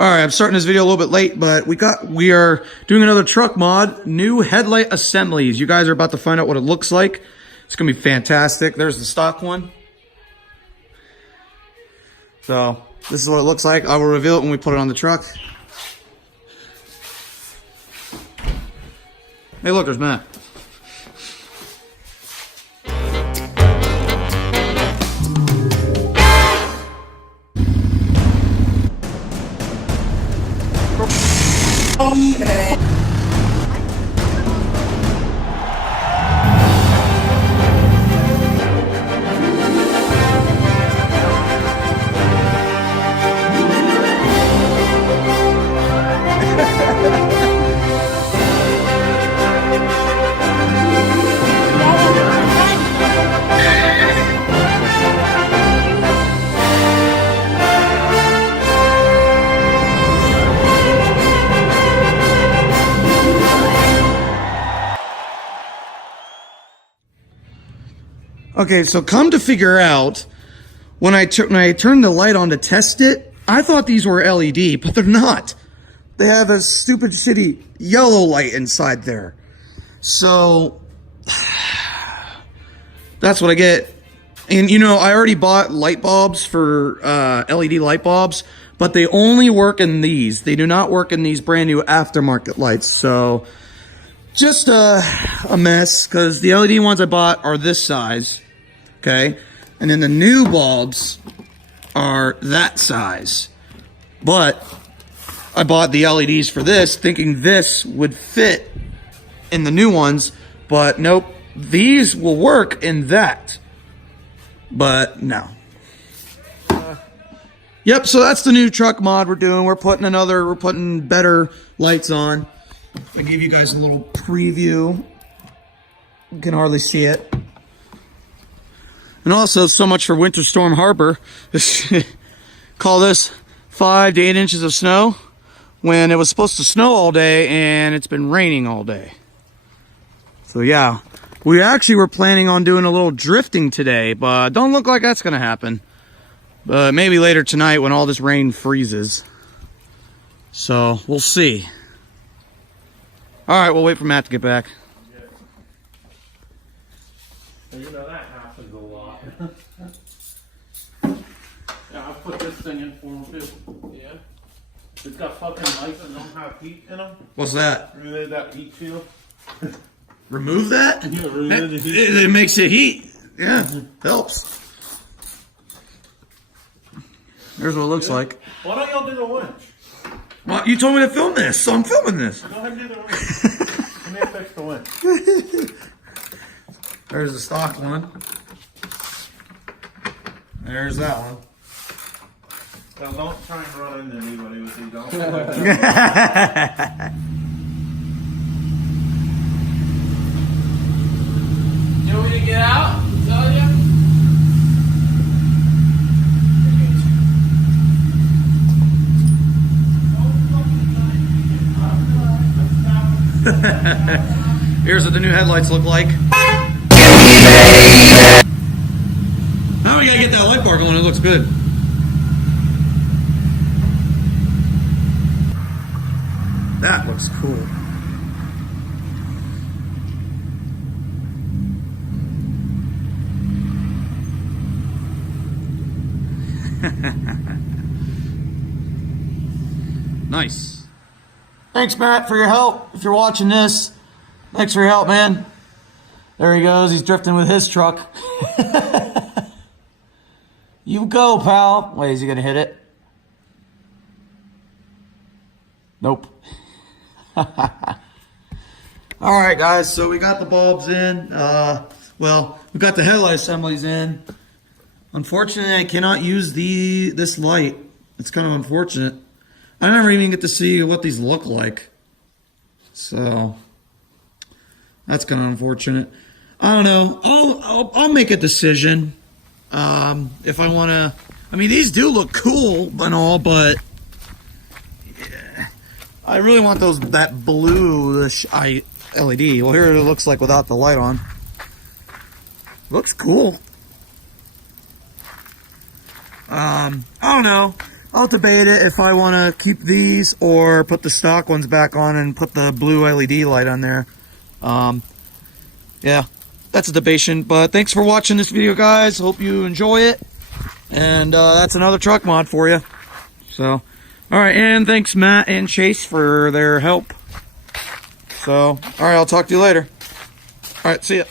All right, I'm starting this video a little bit late, but we are doing another truck mod, new headlight assemblies. You guys are about to find out what it looks like. It's gonna be fantastic. There's the stock one. So this is what it looks like. I will reveal it when we put it on the truck. Hey, look, there's Matt. Okay, so come to figure out, when I turned the light on to test it, I thought these were LED, but they're not. They have a stupid shitty yellow light inside there. So that's what I get. And you know, I already bought light bulbs for LED light bulbs, but they only work in these. They do not work in these brand new aftermarket lights. So just a mess, because the LED ones I bought are this size, okay? And then the new bulbs are that size. But I bought the LEDs for this, thinking this would fit in the new ones, but nope, these will work in that. But no. Yep, so that's the new truck mod we're doing. We're putting better lights on. I gave you guys a little preview. You can hardly see it. And also, so much for Winter Storm Harbor. Call this 5 to 8 inches of snow when it was supposed to snow all day and it's been raining all day. So yeah, we actually were planning on doing a little drifting today, but don't look like that's gonna happen. But maybe later tonight when all this rain freezes. So we'll see. All right, we'll wait for Matt to get back. Yeah. You know that happens a lot. Yeah, I put this thing in for him too. Yeah. It's got fucking lights that don't have heat in them. What's that? Remove that heat shield. Remove that? Yeah, remove the heat shield. It makes it heat. Yeah, helps. Here's what it looks like. Why don't y'all do the winch? Well, you told me to film this, so I'm filming this. Go ahead and do the winch. Let me fix the winch. There's the stock one. There's that one. Now don't try and run into anybody with these. Don't. You want me to get out? Tell you? Here's what the new headlights look like. Now we gotta get that light bar going. It looks good. That looks cool. Nice. Thanks, Matt, for your help. If you're watching this, thanks for your help, man. There he goes. He's drifting with his truck. You go, pal. Wait, is he gonna hit it? Nope. All right, guys. So we got the bulbs in. Well, we got the headlight assemblies in. Unfortunately, I cannot use this light. It's kind of unfortunate. I never even get to see what these look like. So that's kind of unfortunate. I don't know. I'll make a decision. If I want to. I mean, these do look cool and all, but yeah, I really want that blue LED. Well, here it looks like without the light on. Looks cool. I don't know. I'll debate it if I want to keep these or put the stock ones back on and put the blue LED light on there. Yeah, that's a debation. But thanks for watching this video, guys. Hope you enjoy it. And that's another truck mod for you. So, all right, and thanks Matt and Chase for their help. So, all right, I'll talk to you later. All right, see ya.